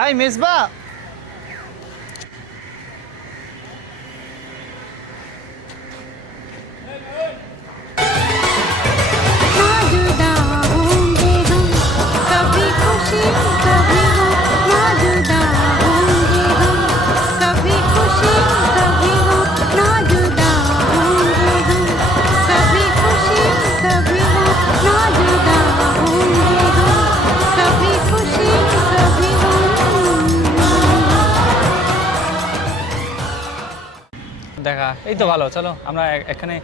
I Mezba, ना जुदा होंगे हम कभी खुशी कभी गम ना जुदा होंगे हम कभी खुशी कभी गम ना जुदा होंगे हम कभी खुशी कभी गम ना जुदा होंगे हम कभी खुशी कभी गम দেখা এই তো ভালো, চলো আমরা এখানে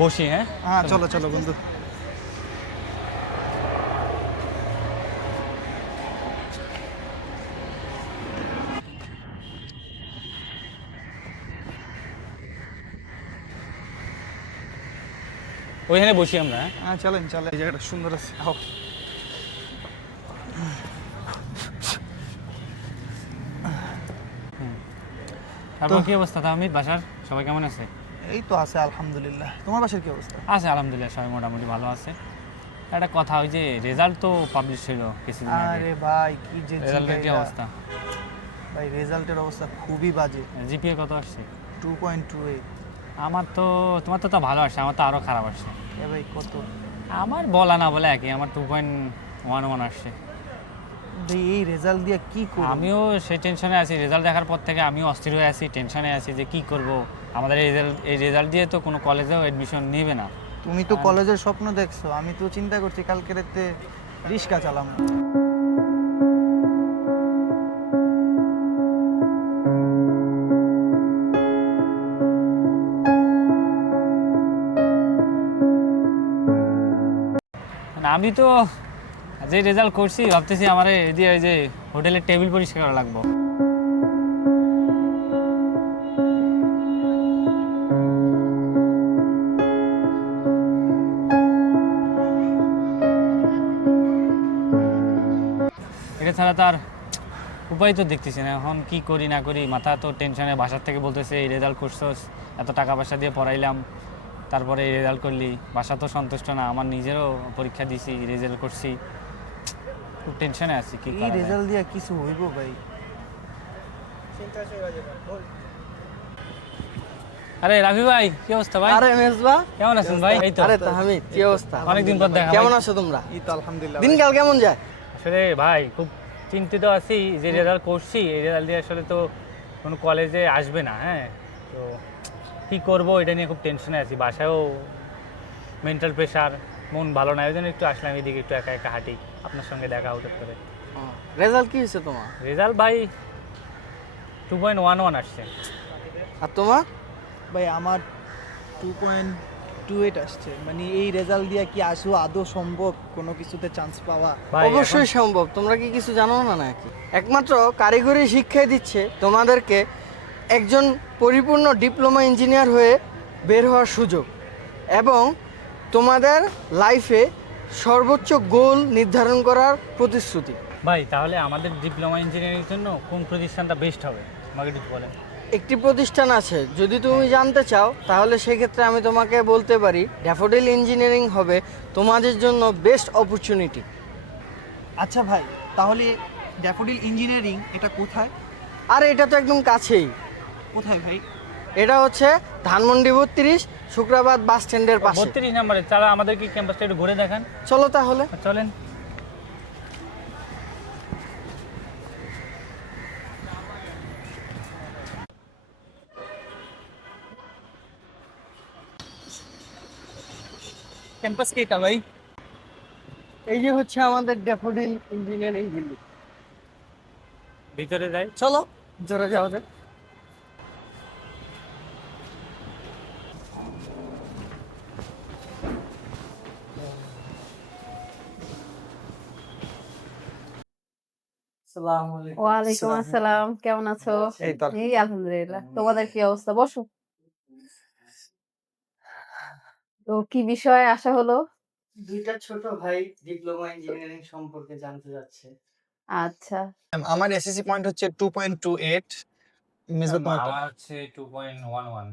বসি। হ্যাঁ হ্যাঁ চলো চলো বন্ধু। ওইখানে বসি আমরা। হ্যাঁ হ্যাঁ চলেন চলেন, এই জায়গাটা সুন্দর আছে। আও। তারপর কি অবস্থা তাহমিদ, বাসার সবাই কেমন আছে? এই তো আছে আলহামদুলিল্লাহ। তোমার বাসার কি অবস্থা? আছে আলহামদুলিল্লাহ, সবাই মোটামুটি ভালো আছে। একটা কথা, ওই যে রেজাল্ট তো পাবলিশ হলো কিছুদিন আগে, আরে ভাই কি যে রেজাল্টের কি জিগাইলা। অবস্থা? ভাই রেজাল্টের অবস্থা খুবই বাজে। জিপিএ কত আসছে? 2.28। আমার তো, তোমার তো ভালো আসছে, আমার তো আরও খারাপ আসছে। এ ভাই কত? আমার বলা না বলে একই, আমার 2.11 আসছে। ভাই এই রেজাল্ট দিয়ে কি করব? আমিও সেই টেনশনে আছি, রেজাল্ট দেখার পর থেকে আমিও অস্থির হয়ে আছি, টেনশনে আছি যে কি করব। আমাদের এই রেজাল্ট দিয়ে তো কোনো কলেজেও অ্যাডমিশন নেবে না। তুমি তো কলেজের স্বপ্ন দেখছো, আমি তো চিন্তা করছি কালকে রাতে রিক্সা চালাবো। মানে আমি তো যে রেজাল্ট করছি ভাবতেছি আমার এই দিয়ে ওই যে হোটেলের টেবিল পরিষ্কার করা লাগবো। এটা ছাড়া তো আর উপায় তো দেখতেছি না, এখন কি করি না করি, মাথা তো টেনশনে। বাসার থেকে বলতেছে এই রেজাল্ট করছোস, এত টাকা পয়সা দিয়ে পড়াইলাম, তারপরে এই রেজাল্ট করলি। বাসা তো সন্তুষ্ট না, আমার নিজেরও পরীক্ষা দিছি, রেজাল্ট করছি, খুব টেনশনে আছি কি এই করা যায়। রেজাল্ট দিয়ে কিছু হইব ভাই? আরে রাফি ভাই, কি অবস্থা ভাই? আরে মেজবা, কেমন আছেন ভাই? এই তো আরে তাহমিদ, কি অবস্থা? অনেকদিন পর দেখা কেমন ভাই। আছো তোমরা? এই তো আলহামদুলিল্লাহ। দিনকাল কেমন যায়? আসলে ভাই খুব চিন্তিত আছি, যে রেজাল্ট করছি এই রেজাল্ট দিয়ে আসলে তো কোনো কলেজে আসবে না। হ্যাঁ, তো কি করব এটা নিয়ে খুব টেনশনে আছি। বাসায়ও মেন্টাল প্রেশার, মন ভালো না, ওই জন্য একটু আসলাম এদিকে, একটু একা একা হাঁটি, আপনার সঙ্গে দেখা হতে পারে। রেজাল্ট কি হয়েছে তোমার? রেজাল্ট ভাই 2.11 আসছে। আর তোমার? ভাই আমার 2.28 আসছে। মানে এই রেজাল্ট দিয়ে কি আসো আদৌ সম্ভব কোনো কিছুতে চান্স পাওয়া? ভাই অবশ্যই সম্ভব। তোমরা কি কিছু জানো না নাকি? একমাত্র কারিগরি শিক্ষাই দিচ্ছে তোমাদেরকে একজন পরিপূর্ণ ডিপ্লোমা ইঞ্জিনিয়ার হয়ে বের হওয়ার সুযোগ, এবং তোমাদের লাইফে সর্বোচ্চ গোল নির্ধারণ করার প্রতিশ্রুতি। ভাই তাহলে আমাদের ডিপ্লোমা ইঞ্জিনিয়ারিং জন্য কোন প্রতিষ্ঠানটা বেস্ট হবে আমাকে একটু বলেন। একটি প্রতিষ্ঠান আছে, যদি তুমি জানতে চাও তাহলে সেক্ষেত্রে আমি তোমাকে বলতে পারি ড্যাফোডিল ইঞ্জিনিয়ারিং হবে তোমাদের জন্য বেস্ট অপরচুনিটি। আচ্ছা ভাই, তাহলে ড্যাফোডিল ইঞ্জিনিয়ারিং এটা কোথায়? আর এটা তো একদম কাছেই। কোথায় ভাই? এটা হচ্ছে ধানমন্ডি 32 শুক্রাবাদ বাস স্ট্যান্ডের পাশে। 32 নম্বরে, তারা আমাদেরকে ক্যাম্পাসটা একটু ঘুরে দেখান। চলো তাহলে। চলেন। ক্যাম্পাস কি এটা ভাই? এই যে হচ্ছে আমাদের ড্যাফোডিল ইঞ্জিনিয়ারিং বিল্ডিং। ভিতরে যাই। চলো জোরে যাওয়া যাক। আসসালামু আলাইকুম। ওয়ালাইকুম আসসালাম, কেমন আছো? এই তো এই আলহামদুলিল্লাহ। তোমাদের কি অবস্থা? বসো। তো কি বিষয়ে আসা হলো? দুইটা ছোট ভাই ডিপ্লোমা ইঞ্জিনিয়ারিং সম্পর্কে জানতে যাচ্ছে। আচ্ছা, আমার এসএসসি পয়েন্ট হচ্ছে 2.28। মেজবা তোমার আমার হচ্ছে 2.11।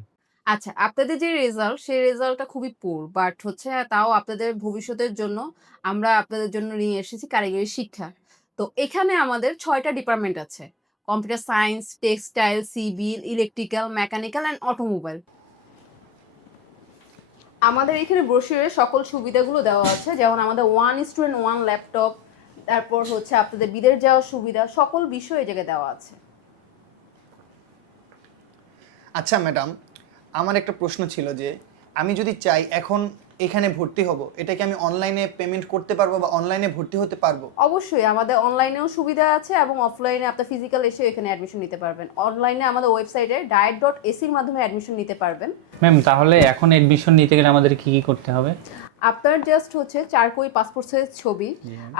আচ্ছা, আপনাদের যে রেজাল্ট সেই রেজাল্টটা খুবই পুর, বাট হচ্ছে তাও আপনাদের ভবিষ্যতের জন্য আমরা আপনাদের জন্য নিয়ে এসেছি কারিগরি শিক্ষা। তো এখানে আমাদের 6টা ডিপার্টমেন্ট আছে: computer science, textile, civil, electrical, mechanical and automobile. আমাদের এখানে ব্রোশিউরে সকল সুবিধাগুলো দেওয়া আছে, যেমন আমাদের 1 স্টুডেন্ট 1 ল্যাপটপ, তারপর হচ্ছে আপনাদের বিদেশ যাওয়ার সুবিধা, সকল বিষয় এই জায়গায় দেওয়া আছে। আচ্ছা ম্যাডাম, আমার একটা প্রশ্ন ছিল যে আমি যদি চাই এখন এখানে ভর্তি হব, এটা কি আমি অনলাইনে পেমেন্ট করতে পারবো বা অনলাইনে ভর্তি হতে পারবো? অবশ্যই আমাদের অনলাইনেও সুবিধা আছে এবং অফলাইনে আপনার ফিজিক্যাল এসে এখানে অ্যাডমিশন নিতে পারবেন। অনলাইনে আমাদের ওয়েবসাইটে diet.ac এর মাধ্যমে অ্যাডমিশন নিতে পারবেন। ম্যাম তাহলে এখন এডমিশন নিতে গেলে আমাদের কি কি করতে হবে? আপনার জাস্ট হচ্ছে 4 কপি পাসপোর্ট সাইজ ছবি,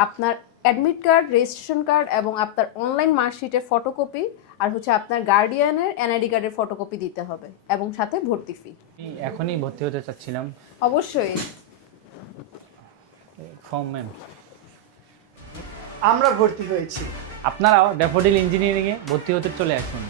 আপনার অ্যাডমিট কার্ড, রেজিস্ট্রেশন কার্ড এবং আপনার অনলাইন মার্কশিটের ফটোকপি, আর হচ্ছে আপনার গার্ডিয়ানের এনআইডি কার্ডের ফটোকপি দিতে হবে এবং সাথে ভর্তি ফি। আমি এখনই ভর্তি হতে চাচ্ছিলাম। অবশ্যই। ফর্ম ম্যাম, আমরা ভর্তি হয়েছি। আপনারাও ড্যাফোডিল ইঞ্জিনিয়ারিংয়ে ভর্তি হতে চলে আসুন।